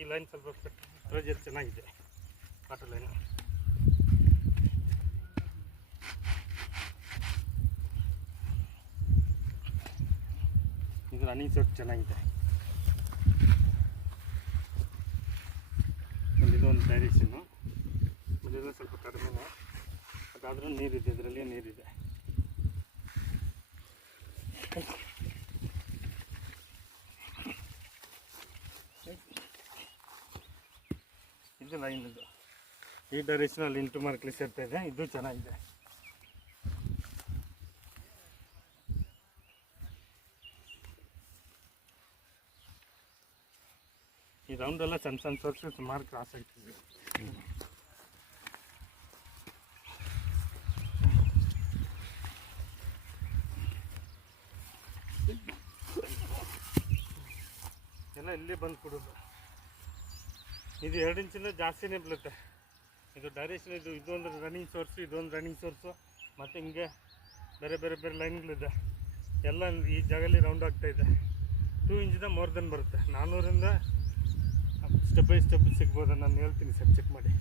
ಈ ಲೈನ್ ಸ್ವಲ್ಪ ಪ್ರೆಜರ್ ಚೆನ್ನಾಗಿದೆ ವಾಟರ್ ಲೈನ್. ಇದು ರನ್ನಿಂಗ್ ಸೋರ್ಸ್ ಚೆನ್ನಾಗಿದೆ. ಇದೊಂದು ಡೈರೆಕ್ಷನ್ನು, ಇದೆಲ್ಲ ಸ್ವಲ್ಪ ಕಡಿಮೆ, ಅದಾದ್ರೂ ನೀರಿದೆ, ಇದರಲ್ಲಿ ನೀರಿದೆ. ಇದು ಲೈನ್, ಇದು ಈ ಡೈರೆಕ್ಷನಲ್ಲಿ ಇಂಟು ಮಾರ್ಕ್ಲಿ ಸೇರ್ತಾ ಇದೆ. ಇದು ಚೆನ್ನಾಗಿದೆ. ಈ ರೌಂಡೆಲ್ಲ ಸಣ್ಣ ಸಣ್ಣ ಸೋರ್ಸು ಸುಮಾರು ಕ್ರಾಸ್ ಆಗ್ತಿದೆ. ಎಲ್ಲ ಇಲ್ಲೇ ಬಂದು ಕೊಡೋದು. ಇದು 2 ಇಂಚಿಂದ ಜಾಸ್ತಿನೇ ಬೀಳುತ್ತೆ. ಇದು ಡೈರೆಕ್ಷನ್, ಇದೊಂದು ರನ್ನಿಂಗ್ ಸೋರ್ಸು, ಇದೊಂದು ರನ್ನಿಂಗ್ ಸೋರ್ಸು, ಮತ್ತು ಹಿಂಗೆ ಬೇರೆ ಬೇರೆ ಬೇರೆ ಲೈನ್ಗಳಿದೆ. ಎಲ್ಲ ಈ ಜಾಗದಲ್ಲಿ ರೌಂಡ್ ಆಗ್ತಾಯಿದೆ. 2 ಇಂಚಿಂದ ಮೋರ್ ದೆನ್ ಬರುತ್ತೆ. 400ರಿಂದ ಸ್ಟೆಪ್ ಬೈ ಸ್ಟೆಪ್ ಸಿಗ್ಬೋದು. ನಾನು ಹೇಳ್ತೀನಿ ಸರ್, ಚೆಕ್ ಮಾಡಿ.